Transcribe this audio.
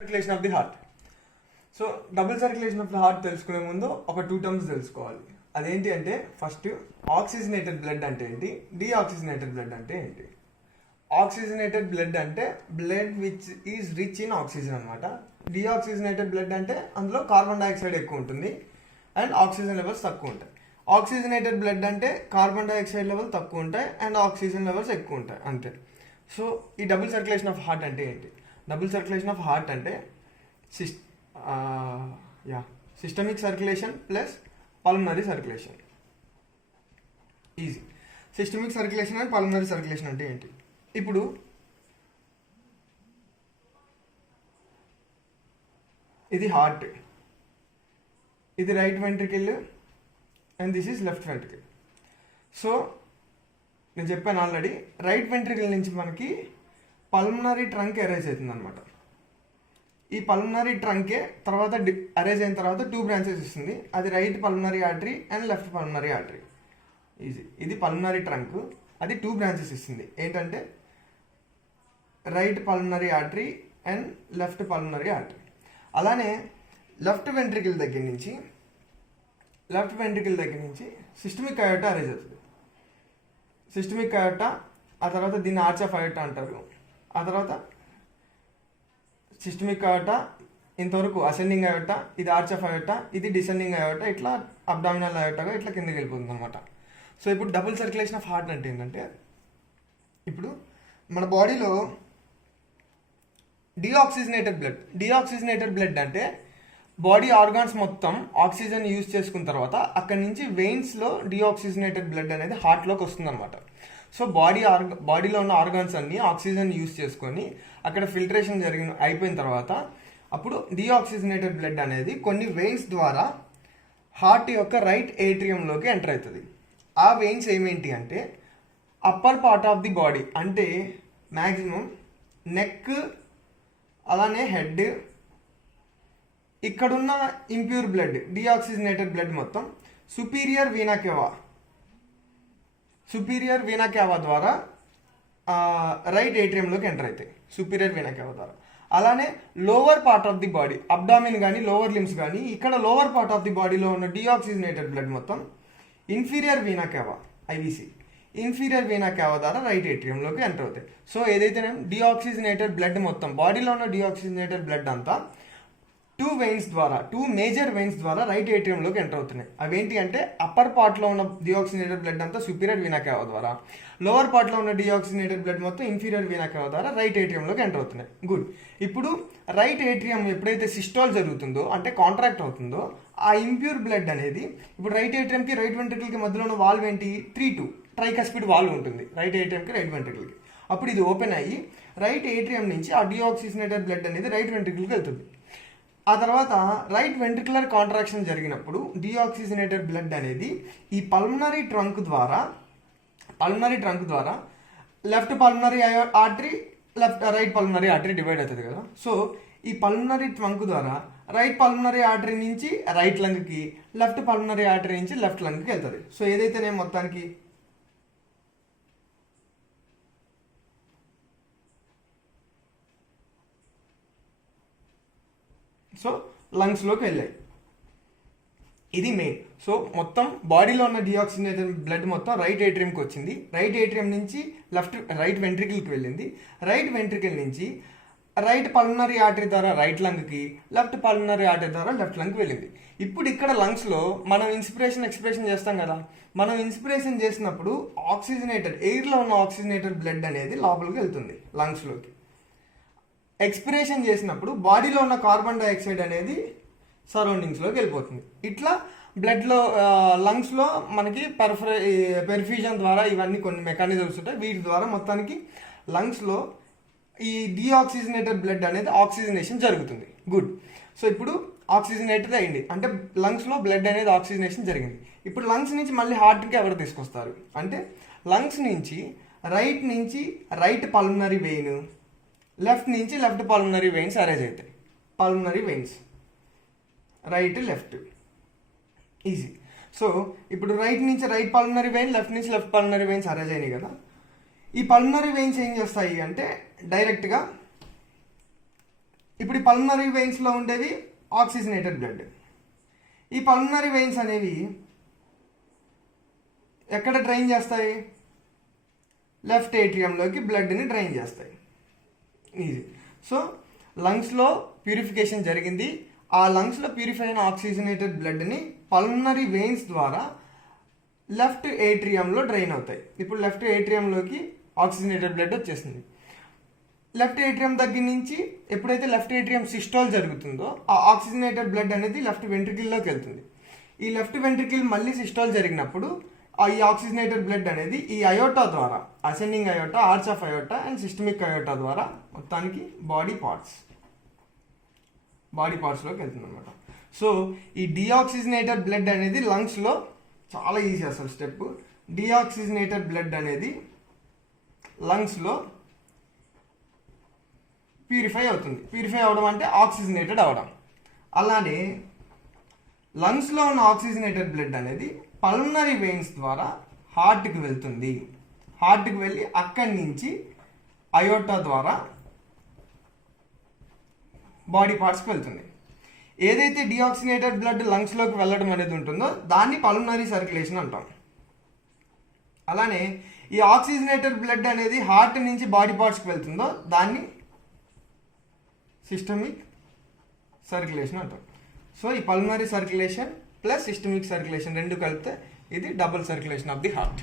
Circulation of the heart. So double circulation of the heart తెలుసుకునే ముందు ఒక 2 terms తెలుసుకోవాలి. అదేంటి అంటే ఫస్ట్ ఆక్సిజనేటెడ్ బ్లడ్ అంటే ఏంటి, డీఆక్సిజనేటెడ్ బ్లడ్ అంటే ఏంటి. ఆక్సిజనేటెడ్ బ్లడ్ అంటే blood which is rich in oxygen అనమాట. డీఆక్సిజనేటెడ్ బ్లడ్ అంటే అందులో కార్బన్ డైఆక్సైడ్ ఎక్కువ ఉంటుంది అండ్ ఆక్సిజన్ లెవెల్స్ తక్కువ ఉంటాయి. ఆక్సిజనేటెడ్ బ్లడ్ అంటే కార్బన్ డైఆక్సైడ్ లెవెల్ తక్కువ ఉంటాయి అండ్ ఆక్సిజన్ లెవెల్స్ ఎక్కువ ఉంటాయి అంతే. సో ఈ డబుల్ సర్క్యులేషన్ ఆఫ్ హార్ట్ అంటే ఏంటి? డబుల్ సర్క్యులేషన్ ఆఫ్ హార్ట్ అంటే systemic circulation plus pulmonary circulation. Easy. Systemic circulation and pulmonary circulation అంటే ఏంటి? ఇప్పుడు ఇది హార్ట్, ఇది right ventricle and this is left ventricle. So నేను చెప్పాను ఆల్రెడీ, రైట్ వెంట్రికల్ నుంచి మనకి పల్మనరీ ట్రంక్ అరేంజ్ అవుతుంది అనమాట. ఈ పల్మనరీ ట్రంకే తర్వాత అరేంజ్ అయిన తర్వాత 2 బ్రాంచెస్ ఇస్తుంది. అది right pulmonary artery and left pulmonary artery. Easy. ఇది పల్మనరీ ట్రంక్, అది 2 బ్రాంచెస్ ఇస్తుంది. ఏంటంటే right pulmonary artery and left pulmonary artery. అలానే లెఫ్ట్ వెంట్రికల్ దగ్గర నుంచి సిస్టమిక్ అయోటా అరేంజ్ అవుతుంది. సిస్టమిక్ అయోటా, ఆ తర్వాత దీన్ని ఆర్చ్ ఆఫ్ అయోటా అంటారు. ఆ తర్వాత సిస్టమిక్ అయోటా ఇంతవరకు అసెండింగ్ అయోటా, ఇది ఆర్చ్ ఆఫ్ అయోటా, ఇది డిసెండింగ్ అయోటా, ఇట్లా అబ్డామినల్ అయోటాగా ఇట్లా కిందకి వెళ్ళిపోతుంది అనమాట. సో ఇప్పుడు డబుల్ సర్క్యులేషన్ ఆఫ్ హార్ట్ అంటే ఏంటంటే, ఇప్పుడు మన బాడీలో డీఆక్సిజనేటెడ్ బ్లడ్ అంటే బాడీ ఆర్గాన్స్ మొత్తం ఆక్సిజన్ యూజ్ చేసుకున్న తర్వాత అక్కడి నుంచి వెయిన్స్లో డీఆక్సిజనేటెడ్ బ్లడ్ అనేది హార్ట్లోకి వస్తుంది అనమాట. సో బాడీలో ఉన్న ఆర్గాన్స్ అన్నీ ఆక్సిజన్ యూజ్ చేసుకొని అక్కడ ఫిల్టరేషన్ అయిపోయిన తర్వాత అప్పుడు డీఆక్సిజనేటెడ్ బ్లడ్ అనేది కొన్ని వెయిన్స్ ద్వారా హార్ట్ యొక్క రైట్ ఏట్రియంలోకి ఎంటర్ అవుతుంది. ఆ వెయిన్స్ ఏమేంటి అంటే upper part of the body, అంటే మ్యాక్సిమం నెక్, అలానే హెడ్, ఇక్కడున్న ఇంప్యూర్ బ్లడ్ డీఆక్సిజనేటెడ్ బ్లడ్ మొత్తం సుపీరియర్ వీనా క్యావా ద్వారా రైట్ ఏట్రియంలోకి ఎంటర్ అవుతాయి. సుపీరియర్ వీనా క్యావా ద్వారా. అలానే lower part of the body, abdomen కానీ లోవర్ లిమ్స్ కానీ, ఇక్కడ లోవర్ పార్ట్ ఆఫ్ ది బాడీలో ఉన్న డీఆక్సిజనేటెడ్ బ్లడ్ మొత్తం inferior vena cava, IVC, inferior vena cava ద్వారా రైట్ ఏట్రియంలోకి ఎంటర్ అవుతాయి. సో ఏదైతే డీఆక్సిజనేటెడ్ బ్లడ్ మొత్తం బాడీలో ఉన్న డీఆక్సిజనేటెడ్ బ్లడ్ అంతా 2 మేజర్ వెయిన్స్ ద్వారా రైట్ ఏట్రియంలోకి ఎంటర్ అవుతున్నాయి. అవేంటి అంటే అప్పర్ పార్ట్లో ఉన్న డీఆక్సిజనేటెడ్ బ్లడ్ అంతా సుపీరియర్ వీనా క్యావా ద్వారా, లోవర్ పార్ట్లో ఉన్న డీఆక్సిజనేటెడ్ బ్లడ్ మొత్తం ఇన్ఫీరియర్ వీనా క్యావా ద్వారా రైట్ ఏట్రియంలోకి ఎంటర్ అవుతున్నాయి. గుడ్. ఇప్పుడు రైట్ ఏట్రియం ఎప్పుడైతే సిస్టోల్ జరుగుతుందో, అంటే కాంట్రాక్ట్ అవుతుందో, ఆ ఇంప్యూర్ బ్లడ్ అనేది ఇప్పుడు రైట్ ఏట్రియంకి రైట్ వెంట్రికల్కి మధ్యలో ఉన్న వాల్వ్ ఏంటి, 3-2 ట్రైకస్పిడ్ వాల్వ్ ఉంటుంది రైట్ ఏట్రియంకి రైట్ వెంట్రికల్కి. అప్పుడు ఇది ఓపెన్ అయ్యి రైట్ ఏట్రియం నుంచి ఆ డీఆక్సిజనేటెడ్ బ్లడ్ అనేది రైట్ వెంట్రికల్కి వెళ్తుంది. ఆ తర్వాత రైట్ వెంట్రికులర్ కాంట్రాక్షన్ జరిగినప్పుడు డీఆక్సిజనేటెడ్ బ్లడ్ అనేది ఈ పల్మనరీ ట్రంక్ ద్వారా left pulmonary artery, right pulmonary artery divide అవుతుంది కదా. సో ఈ పల్మనరీ ట్రంక్ ద్వారా రైట్ పల్మనరీ ఆర్టరీ నుంచి రైట్ లంగ్కి, లెఫ్ట్ పల్మనరీ ఆర్టరీ నుంచి లెఫ్ట్ లంగ్కి వెళ్తుంది. సో ఏదైతేనే మొత్తానికి సో లంగ్స్లోకి వెళ్ళాయి. ఇది మెయిన్. సో మొత్తం బాడీలో ఉన్న డీఆక్సిజనేటెడ్ బ్లడ్ మొత్తం రైట్ ఏట్రియంకి వచ్చింది. రైట్ ఏట్రియం నుంచి రైట్ వెంట్రికల్కి వెళ్ళింది. రైట్ వెంట్రికల్ నుంచి రైట్ పల్మనరీ ఆర్టరీ ద్వారా రైట్ లంగ్కి, లెఫ్ట్ పల్మనరీ ఆర్టరీ ద్వారా లెఫ్ట్ లంగ్కి వెళ్ళింది. ఇప్పుడు ఇక్కడ లంగ్స్లో మనం ఎక్స్పిరేషన్ చేస్తాం కదా. మనం ఇన్స్పిరేషన్ చేసినప్పుడు ఎయిర్లో ఉన్న ఆక్సిజనేటెడ్ బ్లడ్ అనేది లోపలికి వెళ్తుంది లంగ్స్లోకి. ఎక్స్పిరేషన్ చేసినప్పుడు బాడీలో ఉన్న కార్బన్ డైఆక్సైడ్ అనేది సరౌండింగ్స్లోకి వెళ్ళిపోతుంది. ఇట్లా బ్లడ్లో లంగ్స్లో మనకి పెర్ఫ్యూజన్ ద్వారా ఇవన్నీ కొన్ని మెకానిజమ్స్ ఉంటాయి. వీటి ద్వారా మొత్తానికి లంగ్స్లో ఈ డీఆక్సిజనేటెడ్ బ్లడ్ అనేది ఆక్సిజనేషన్ జరుగుతుంది. గుడ్. సో ఇప్పుడు ఆక్సిజనేటెడ్ అయింది అంటే లంగ్స్లో బ్లడ్ అనేది ఆక్సిజనేషన్ జరిగింది. ఇప్పుడు లంగ్స్ నుంచి మళ్ళీ హార్ట్కి ఎవరు తీసుకొస్తారు అంటే లంగ్స్ నుంచి రైట్ పల్మనరీ వెయిన్, లెఫ్ట్ నుంచి లెఫ్ట్ పల్మనరీ వెయిన్స్ అరేంజ్ అవుతాయి. Pulmonary veins right left. Easy. So ఇప్పుడు రైట్ నుంచి రైట్ పల్మనరీ వెయిన్, లెఫ్ట్ నుంచి లెఫ్ట్ పల్మనరీ వెయిన్స్ అరేంజ్ అయినాయి కదా. ఈ పల్మనరీ వెయిన్స్ ఏం చేస్తాయి అంటే డైరెక్ట్గా ఇప్పుడు ఈ పల్మనరీ వెయిన్స్లో ఉండేవి ఆక్సిజనేటెడ్ బ్లడ్. ఈ పల్మనరీ వెయిన్స్ అనేవి ఎక్కడ డ్రైన్ చేస్తాయి? లెఫ్ట్ ఏట్రియంలోకి బ్లడ్ని డ్రైన్ చేస్తాయి. ఈజీ. సో లంగ్స్లో ప్యూరిఫికేషన్ జరిగింది. ఆ లంగ్స్లో ప్యూరిఫై అయిన ఆక్సిజనేటెడ్ బ్లడ్ని పల్మనరీ వెయిన్స్ ద్వారా లెఫ్ట్ ఏట్రియంలో డ్రైన్ అవుతాయి. ఇప్పుడు లెఫ్ట్ ఏట్రియంలోకి ఆక్సిజనేటెడ్ బ్లడ్ వచ్చేసింది. లెఫ్ట్ ఏట్రియం దగ్గర నుంచి ఎప్పుడైతే లెఫ్ట్ ఏట్రియం సిస్టోల్ జరుగుతుందో ఆ ఆక్సిజనేటెడ్ బ్లడ్ అనేది లెఫ్ట్ వెంట్రికిల్లోకి వెళ్తుంది. ఈ లెఫ్ట్ వెంట్రికిల్ మళ్ళీ సిస్టోల్ జరిగినప్పుడు ఈ ఆక్సిజనేటెడ్ బ్లడ్ అనేది ఈ అయోటా ద్వారా, ascending iota, arch of iota and systemic iota ద్వారా మొత్తానికి బాడీ పార్ట్స్లోకి వెళ్తుంది అనమాట. సో ఈ డిఆక్సిజనేటెడ్ బ్లడ్ అనేది లంగ్స్లో చాలా ఈజీ అసలు స్టెప్. డిఆక్సిజనేటెడ్ బ్లడ్ అనేది లంగ్స్లో ప్యూరిఫై అవుతుంది. ప్యూరిఫై అవడం అంటే ఆక్సిజనేటెడ్ అవడం. అలానే లంగ్స్లో ఉన్న ఆక్సిజనేటెడ్ బ్లడ్ అనేది పల్మనరీ వెయిన్స్ ద్వారా హార్ట్కి వెళ్తుంది. హార్ట్కి వెళ్ళి అక్కడి నుంచి అయోటా ద్వారా బాడీ పార్ట్స్కి వెళ్తుంది. ఏదైతే డిఆక్సినేటెడ్ బ్లడ్ లంగ్స్లోకి వెళ్ళడం అనేది ఉంటుందో దాన్ని పల్మనరీ సర్క్యులేషన్ అంటాం. అలానే ఈ ఆక్సిజనేటెడ్ బ్లడ్ అనేది హార్ట్ నుంచి బాడీ పార్ట్స్కి వెళ్తుందో దాన్ని సిస్టమిక్ సర్క్యులేషన్ అంటాం. సో ఈ pulmonary circulation plus systemic circulation రెండు కలిపితే ఇది double circulation of the heart.